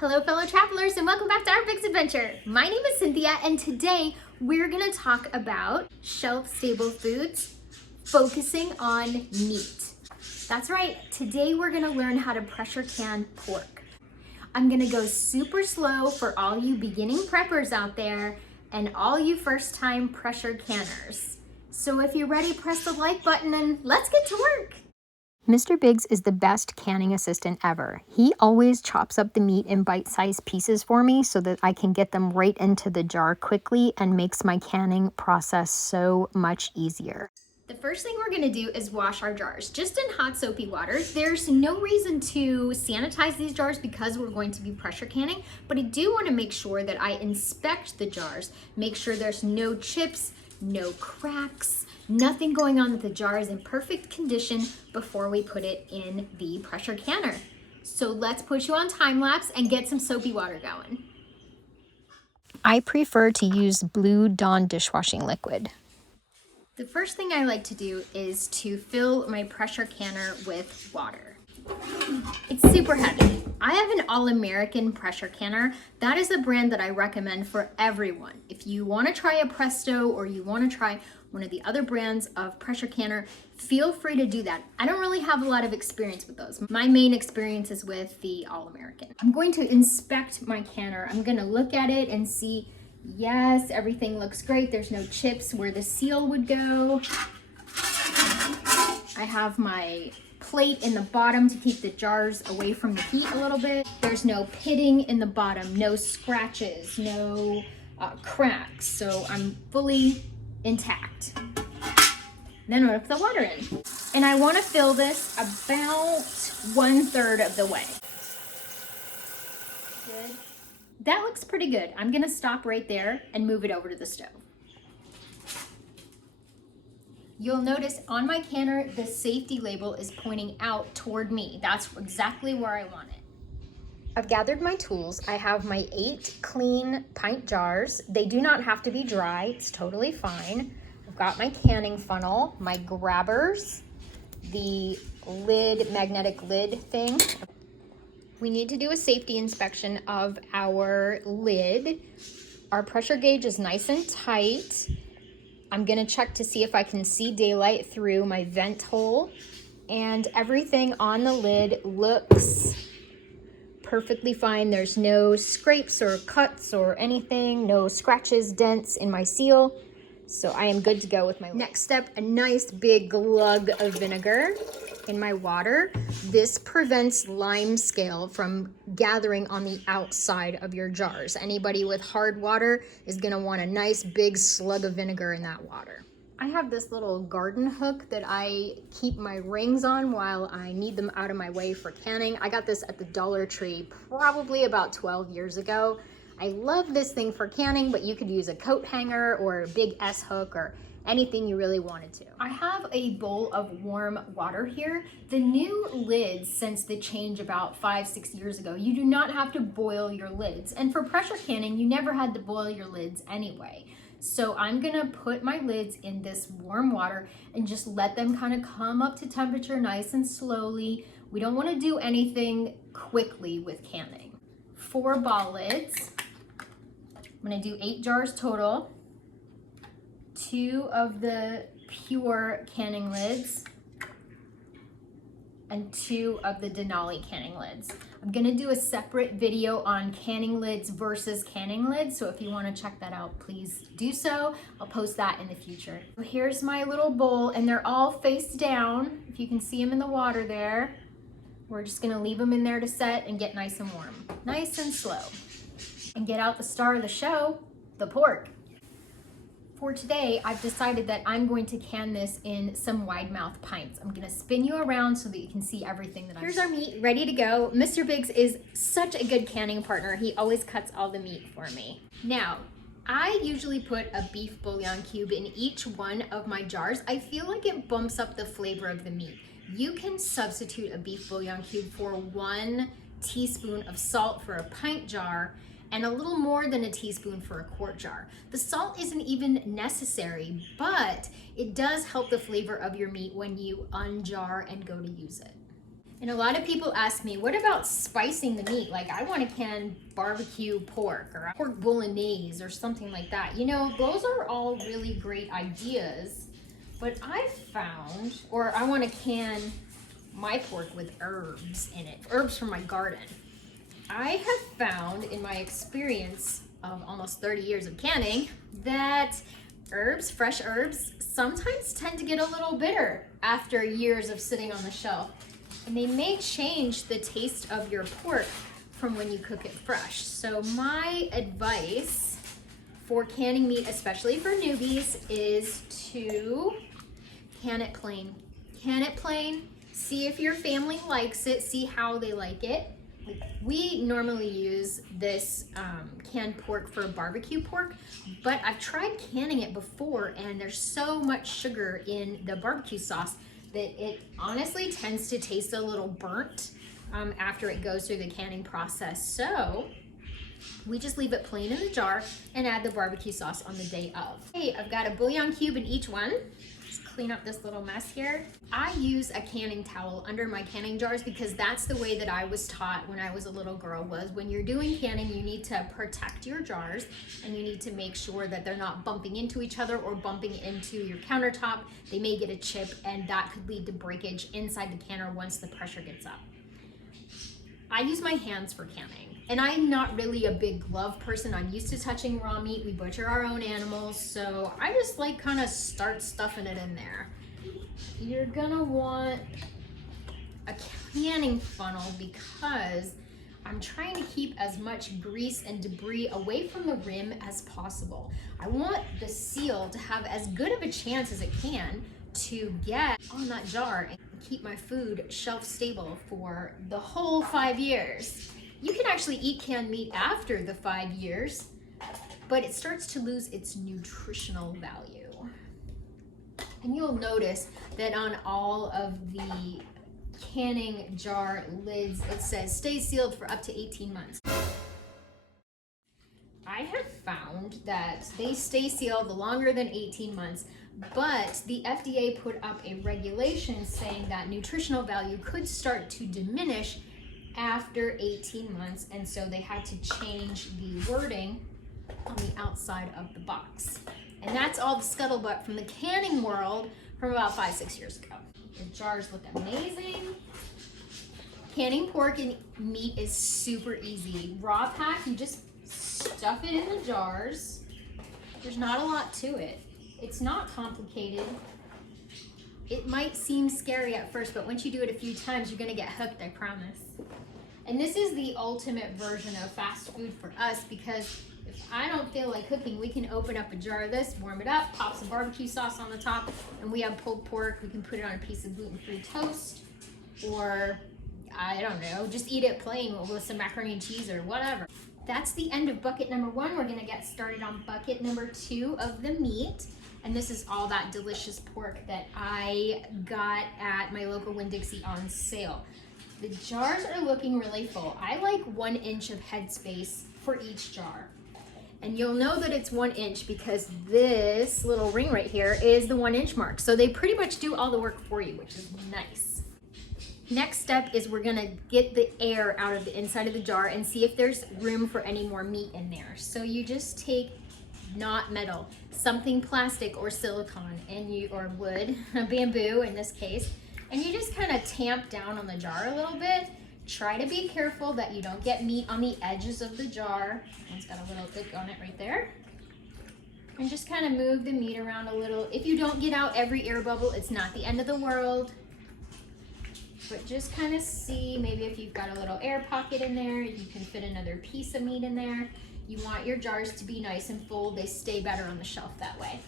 Hello fellow travelers and welcome back to our Fix Adventure. My name is Cynthia and today we're gonna talk about shelf-stable foods focusing on meat. That's right, today we're gonna learn how to pressure can pork. I'm gonna go super slow for all you beginning preppers out there and all you first-time pressure canners. So if you're ready, press the like button and let's get to work. Mr. Biggs is the best canning assistant ever. He always chops up the meat in bite-sized pieces for me so that I can get them right into the jar quickly and makes my canning process so much easier. The first thing we're gonna do is wash our jars, just in hot soapy water. There's no reason to sanitize these jars because we're going to be pressure canning, but I do wanna make sure that I inspect the jars, make sure there's no chips, no cracks, nothing going on with the jar is in perfect condition before we put it in the pressure canner. So let's put you on time lapse and get some soapy water going. I prefer to use Blue Dawn dishwashing liquid. The first thing I like to do is to fill my pressure canner with water. It's super heavy. I have an all-American pressure canner. That is a brand that I recommend for everyone. If you want to try a Presto or you want to try one of the other brands of pressure canner, feel free to do that. I don't really have a lot of experience with those. My main experience is with the all-American. I'm going to inspect my canner. I'm going to look at it and see, yes, everything looks great. There's no chips where the seal would go. I have my plate in the bottom to keep the jars away from the heat a little bit. There's no pitting in the bottom, no scratches, no cracks. So I'm fully intact. Then I'm gonna put the water in. And I wanna fill this about 1/3 of the way. Good. That looks pretty good. I'm gonna stop right there and move it over to the stove. You'll notice on my canner, the safety label is pointing out toward me. That's exactly where I want it. I've gathered my tools. I have my 8 clean pint jars. They do not have to be dry. It's totally fine. I've got my canning funnel, my grabbers, the lid, magnetic lid thing. We need to do a safety inspection of our lid. Our pressure gauge is nice and tight. I'm gonna check to see if I can see daylight through my vent hole, and everything on the lid looks perfectly fine. There's no scrapes or cuts or anything, no scratches, dents in my seal. So I am good to go with my lid. Next step, a nice big glug of vinegar in my water. This prevents lime scale from gathering on the outside of your jars. Anybody with hard water is gonna want a nice big slug of vinegar in that water. I have this little garden hook that I keep my rings on while I need them out of my way for canning. I got this at the Dollar Tree probably about 12 years ago. I love this thing for canning, but you could use a coat hanger or a big S hook or anything you really wanted to. I have a bowl of warm water here. The new lids, since the change about 5-6 years ago, you do not have to boil your lids. And for pressure canning, you never had to boil your lids anyway. So I'm gonna put my lids in this warm water and just let them kind of come up to temperature nice and slowly. We don't wanna do anything quickly with canning. 4 ball lids. I'm gonna do 8 jars total. 2 of the pure canning lids and 2 of the Denali canning lids. I'm gonna do a separate video on canning lids versus canning lids, so if you wanna check that out, please do so. I'll post that in the future. So here's my little bowl, and they're all face down. If you can see them in the water there. We're just gonna leave them in there to set and get nice and warm. Nice and slow. And get out the star of the show, the pork. For today, I've decided that I'm going to can this in some wide mouth pints. I'm gonna spin you around so that you can see everything that I'm doing. Here's our meat ready to go. Mr. Biggs is such a good canning partner. He always cuts all the meat for me. Now, I usually put a beef bouillon cube in each one of my jars. I feel like it bumps up the flavor of the meat. You can substitute a beef bouillon cube for 1 teaspoon of salt for a pint jar and a little more than a teaspoon for a quart jar. The salt isn't even necessary, but it does help the flavor of your meat when you unjar and go to use it. And a lot of people ask me, what about spicing the meat? Like, I want to can barbecue pork or pork bolognese or something like that. You know, those are all really great ideas. But I've found, or I want to can my pork with herbs in it, herbs from my garden. I have found in my experience of almost 30 years of canning that herbs, fresh herbs, sometimes tend to get a little bitter after years of sitting on the shelf. And they may change the taste of your pork from when you cook it fresh. So my advice for canning meat, especially for newbies, is to can it plain. Can it plain, see if your family likes it, see how they like it. We normally use this canned pork for barbecue pork, but I've tried canning it before and there's so much sugar in the barbecue sauce that it honestly tends to taste a little burnt after it goes through the canning process. So we just leave it plain in the jar and add the barbecue sauce on the day of. Hey, I've got a bouillon cube in each one. Just clean up this little mess here. I use a canning towel under my canning jars because that's the way that I was taught when I was a little girl, was when you're doing canning, you need to protect your jars and you need to make sure that they're not bumping into each other or bumping into your countertop. They may get a chip and that could lead to breakage inside the canner once the pressure gets up. I use my hands for canning. And I'm not really a big glove person. I'm used to touching raw meat. We butcher our own animals. So I just like kind of start stuffing it in there. You're gonna want a canning funnel because I'm trying to keep as much grease and debris away from the rim as possible. I want the seal to have as good of a chance as it can to get on that jar and keep my food shelf stable for the whole 5 years. You can actually eat canned meat after the 5 years, but it starts to lose its nutritional value. And you'll notice that on all of the canning jar lids, it says stay sealed for up to 18 months. I have found that they stay sealed longer than 18 months, but the FDA put up a regulation saying that nutritional value could start to diminish after 18 months, and so they had to change the wording on the outside of the box. And that's all the scuttlebutt from the canning world from about 5-6 years ago. The jars look amazing. Canning pork and meat is super easy. Raw pack, you just stuff it in the jars. There's not a lot to it. It's not complicated. It might seem scary at first, but once you do it a few times, you're gonna get hooked, I promise. And this is the ultimate version of fast food for us because if I don't feel like cooking, we can open up a jar of this, warm it up, pop some barbecue sauce on the top, and we have pulled pork. We can put it on a piece of gluten-free toast, or I don't know, just eat it plain with some macaroni and cheese or whatever. That's the end of bucket number 1. We're gonna get started on bucket number 2 of the meat. And this is all that delicious pork that I got at my local Winn-Dixie on sale. The jars are looking really full. I like 1 inch of headspace for each jar. And you'll know that it's 1 inch because this little ring right here is the 1 inch mark. So they pretty much do all the work for you, which is nice. Next step is we're gonna get the air out of the inside of the jar and see if there's room for any more meat in there. So you just take, not metal, something plastic or silicone, or wood, bamboo in this case, and you just kind of tamp down on the jar a little bit. Try to be careful that you don't get meat on the edges of the jar. One's got a little hook on it right there. And just kind of move the meat around a little. If you don't get out every air bubble, it's not the end of the world. But just kind of see, maybe if you've got a little air pocket in there, you can fit another piece of meat in there. You want your jars to be nice and full. They stay better on the shelf that way.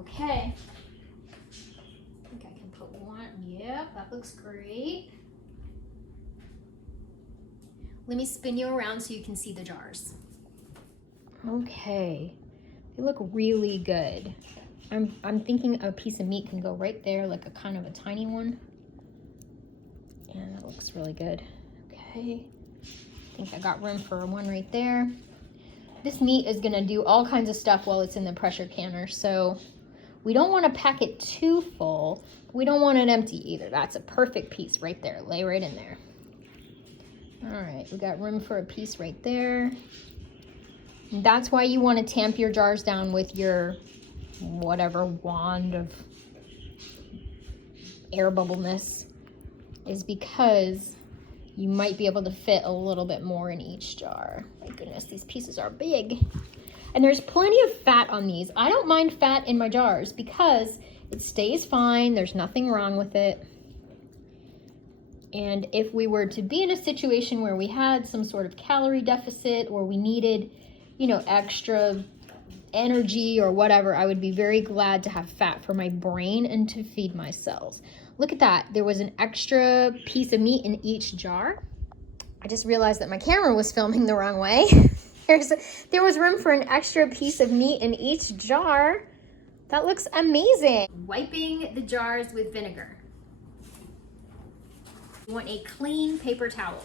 Okay. I think I can put 1. Yep, that looks great. Let me spin you around so you can see the jars. Okay, they look really good. I'm thinking a piece of meat can go right there, like a kind of a tiny one. And that looks really good. Okay, I think I got room for 1 right there. This meat is gonna do all kinds of stuff while it's in the pressure canner, so We don't want to pack it too full. We don't want it empty either. That's a perfect piece right there. Lay right in there. All right, we got room for a piece right there. And that's why you want to tamp your jars down with your whatever wand of air bubbleness, is because you might be able to fit a little bit more in each jar. My goodness, these pieces are big. And there's plenty of fat on these. I don't mind fat in my jars because it stays fine. There's nothing wrong with it. And if we were to be in a situation where we had some sort of calorie deficit or we needed, you know, extra energy or whatever, I would be very glad to have fat for my brain and to feed my cells. Look at that. There was an extra piece of meat in each jar. I just realized that my camera was filming the wrong way. There was room for an extra piece of meat in each jar. That looks amazing. Wiping the jars with vinegar. You want a clean paper towel.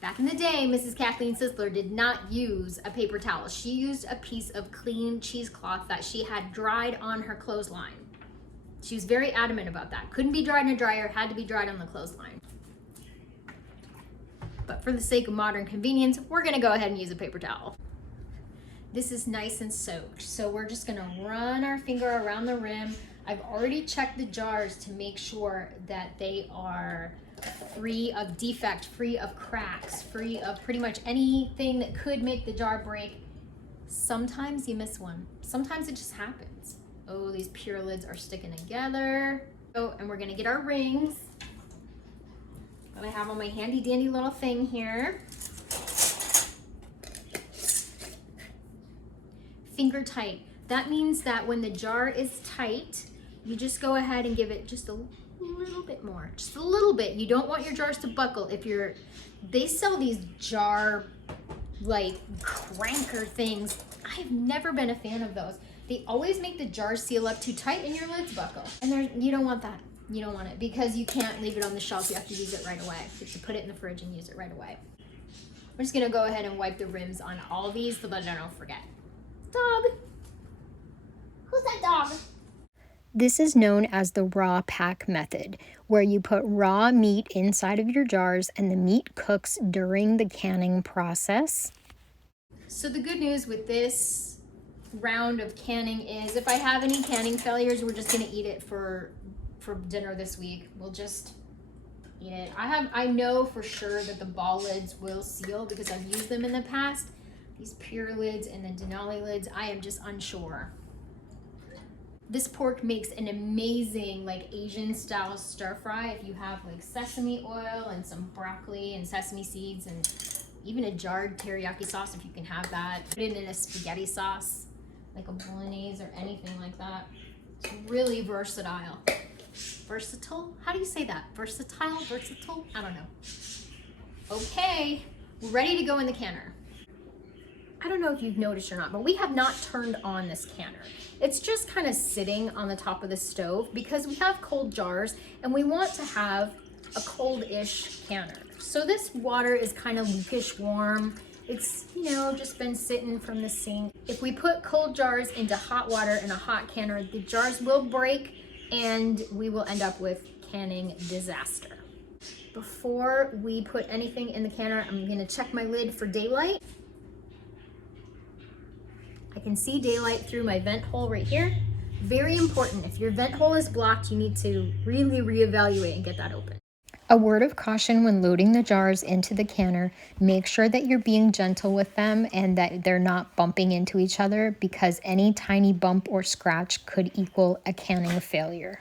Back in the day, Mrs. Kathleen Sisler did not use a paper towel. She used a piece of clean cheesecloth that she had dried on her clothesline. She was very adamant about that. Couldn't be dried in a dryer, had to be dried on the clothesline. But for the sake of modern convenience, we're gonna go ahead and use a paper towel. This is nice and soaked, so we're just gonna run our finger around the rim. I've already checked the jars to make sure that they are free of defect, free of cracks, free of pretty much anything that could make the jar break. Sometimes you miss one. Sometimes it just happens. Oh, these pure lids are sticking together. Oh, and we're gonna get our rings that I have on my handy dandy little thing here. Finger tight. That means that when the jar is tight, you just go ahead and give it just a little bit more, just a little bit. You don't want your jars to buckle. They sell these jar like cranker things. I have never been a fan of those. They always make the jars seal up too tight and your lids buckle. And you don't want that. You don't want it because you can't leave it on the shelf. You have to use it right away. You have to put it in the fridge and use it right away. I'm just gonna go ahead and wipe the rims on all these so that I don't forget. Dog. Who's that dog? This is known as the raw pack method, where you put raw meat inside of your jars and the meat cooks during the canning process. So the good news with this round of canning is if I have any canning failures, we're just gonna eat it for dinner this week. We'll just eat it. I know for sure that the ball lids will seal because I've used them in the past. These pure lids and the Denali lids, I am just unsure. This pork makes an amazing like Asian style stir fry if you have like sesame oil and some broccoli and sesame seeds and even a jarred teriyaki sauce if you can have that. Put it in a spaghetti sauce, like a bolognese or anything like that. It's really versatile. Versatile? How do you say that? Versatile? Versatile? I don't know. Okay, we're ready to go in the canner. I don't know if you've noticed or not, but we have not turned on this canner. It's just kind of sitting on the top of the stove because we have cold jars and we want to have a cold-ish canner. So this water is kind of lukewarm warm. It's, you know, just been sitting from the sink. If we put cold jars into hot water in a hot canner, the jars will break and we will end up with canning disaster. Before we put anything in the canner, I'm gonna check my lid for daylight. I can see daylight through my vent hole right here. Very important. If your vent hole is blocked, you need to really reevaluate and get that open. A word of caution when loading the jars into the canner, make sure that you're being gentle with them and that they're not bumping into each other because any tiny bump or scratch could equal a canning failure.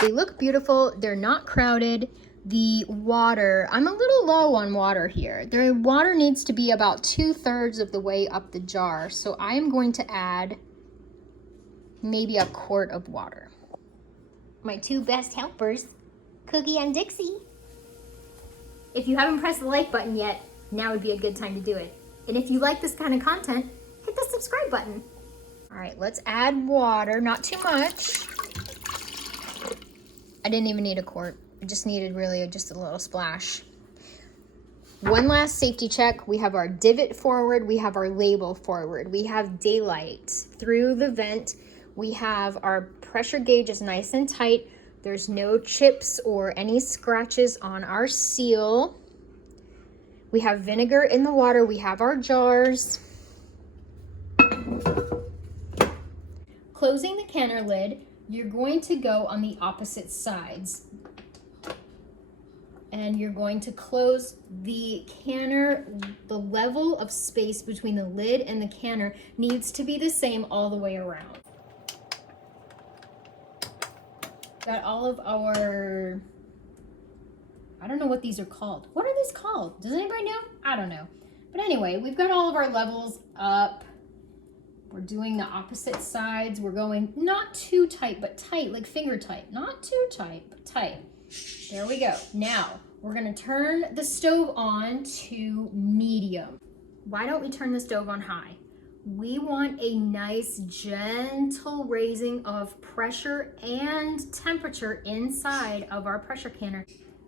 They look beautiful. They're not crowded. The water, I'm a little low on water here. The water needs to be about 2/3 of the way up the jar. So I am going to add maybe a quart of water. My two best helpers, Cookie and Dixie. If you haven't pressed the like button yet, now would be a good time to do it. And if you like this kind of content, hit the subscribe button. All right, let's add water, not too much. I didn't even need a quart. I just needed really just a little splash. One last safety check. We have our divot forward. We have our label forward. We have daylight through the vent. We have our pressure gauge is nice and tight. There's no chips or any scratches on our seal. We have vinegar in the water. We have our jars. Closing the canner lid, you're going to go on the opposite sides. And you're going to close the canner. The level of space between the lid and the canner needs to be the same all the way around. Got all of our, I don't know what these are called. What are these called? Does anybody know? I don't know. But anyway, we've got all of our levels up. We're doing the opposite sides. We're going not too tight, but tight, like finger tight. Not too tight, but tight. There we go. Now, we're gonna turn the stove on to medium. Why don't we turn the stove on high? We want a nice, gentle raising of pressure and temperature inside of our pressure canner.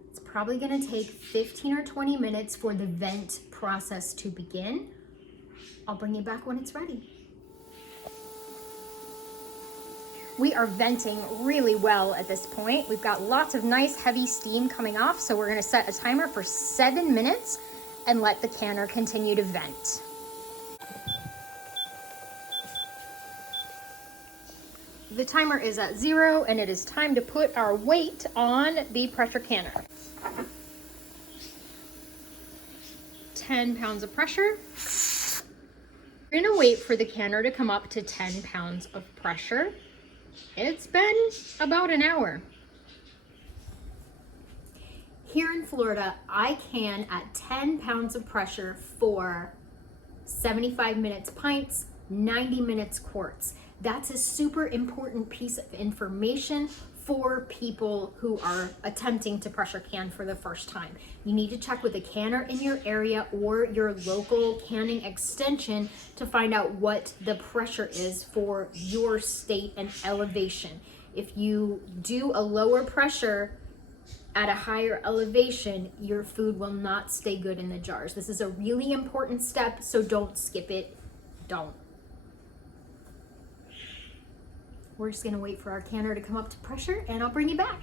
It's probably gonna take 15 or 20 minutes for the vent process to begin. I'll bring you back when it's ready. We are venting really well at this point. We've got lots of nice heavy steam coming off, so we're gonna set a timer for 7 minutes and let the canner continue to vent. The timer is at 0 and it is time to put our weight on the pressure canner. 10 pounds of pressure. We're gonna wait for the canner to come up to 10 pounds of pressure. It's been about an hour. Here in Florida, I can at 10 pounds of pressure for 75 minutes pints, 90 minutes quarts. That's a super important piece of information for people who are attempting to pressure can for the first time. You need to check with a canner in your area or your local canning extension to find out what the pressure is for your state and elevation. If you do a lower pressure at a higher elevation, your food will not stay good in the jars. This is a really important step, so don't skip it. Don't. We're just gonna wait for our canner to come up to pressure and I'll bring you back.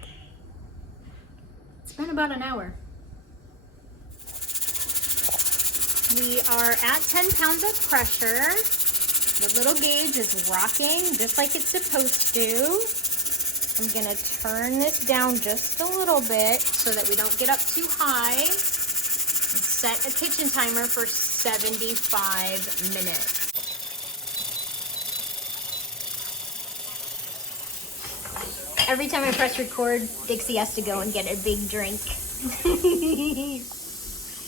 It's been about an hour. We are at 10 pounds of pressure. The little gauge is rocking just like it's supposed to. I'm gonna turn this down just a little bit so that we don't get up too high. And set a kitchen timer for 75 minutes. Every time I press record, Dixie has to go and get a big drink.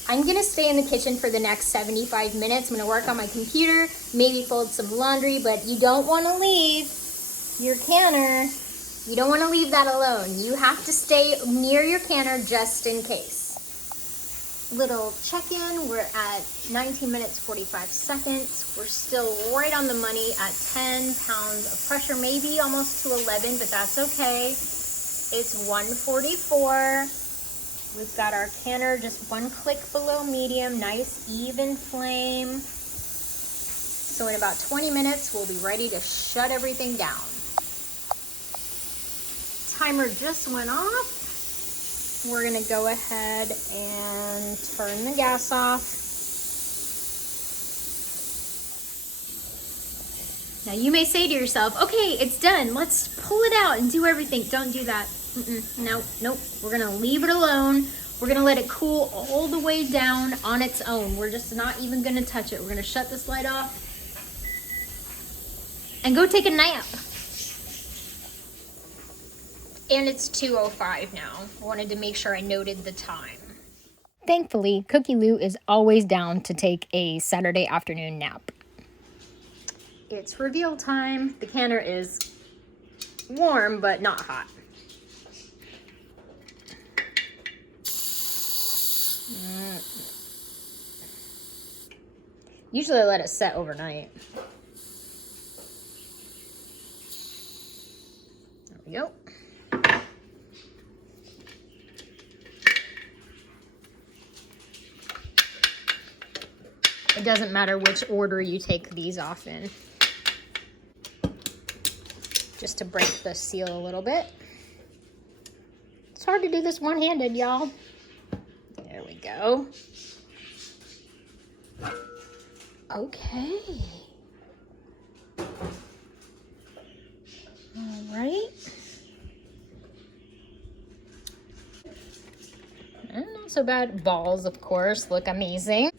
I'm gonna stay in the kitchen for the next 75 minutes. I'm gonna work on my computer, maybe fold some laundry, but you don't wanna leave your canner. You don't wanna leave that alone. You have to stay near your canner just in case. Little check-in, we're at 19 minutes, 45 seconds. We're still right on the money at 10 pounds of pressure, maybe almost to 11, but that's okay. It's 144. We've got our canner just one click below medium, nice even flame. So in about 20 minutes, we'll be ready to shut everything down. Timer just went off. We're gonna go ahead and turn the gas off. Now you may say to yourself, okay, it's done. Let's pull it out and do everything. Don't do that. Nope. We're gonna leave it alone. We're gonna let it cool all the way down on its own. We're just not even gonna touch it. We're gonna shut this light off and go take a nap. And it's 2:05 now. I wanted to make sure I noted the time. Thankfully, Cookie Lou is always down to take a Saturday afternoon nap. It's reveal time. The canner is warm, but not hot. Usually I let it set overnight. There we go. It doesn't matter which order you take these off in. Just to break the seal a little bit. It's hard to do this one-handed, y'all. There we go. Okay. All right. Not so bad. Balls, of course, look amazing.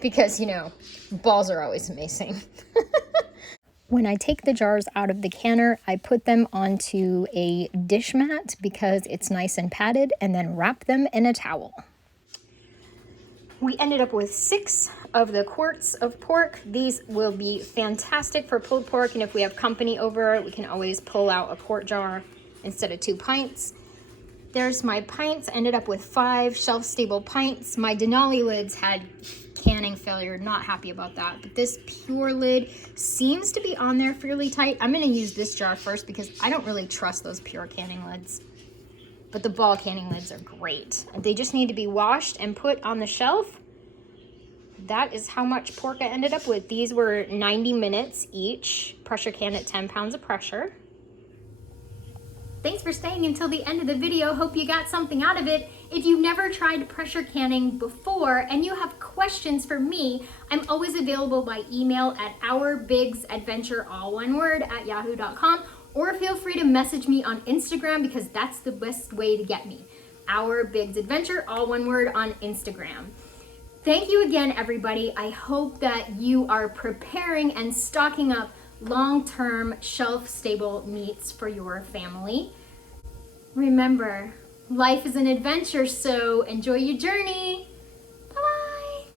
Because, you know, balls are always amazing. When I take the jars out of the canner, I put them onto a dish mat because it's nice and padded, and then wrap them in a towel. We ended up with 6 of the quarts of pork. These will be fantastic for pulled pork, and if we have company over, we can always pull out a quart jar instead of 2 pints. There's my pints. Ended up with 5 shelf-stable pints. My Denali lids had canning failure. Not happy about that. But this pure lid seems to be on there fairly tight. I'm going to use this jar first because I don't really trust those pure canning lids. But the ball canning lids are great. They just need to be washed and put on the shelf. That is how much pork I ended up with. These were 90 minutes each. Pressure can at 10 pounds of pressure. Thanks for staying until the end of the video. Hope you got something out of it. If you've never tried pressure canning before and you have questions for me, I'm always available by email at ourbigsadventure, all one word, @yahoo.com, or feel free to message me on Instagram because that's the best way to get me. Our Bigs Adventure, all one word, on Instagram. Thank you again, everybody. I hope that you are preparing and stocking up long-term shelf-stable meats for your family. Remember, life is an adventure, so enjoy your journey.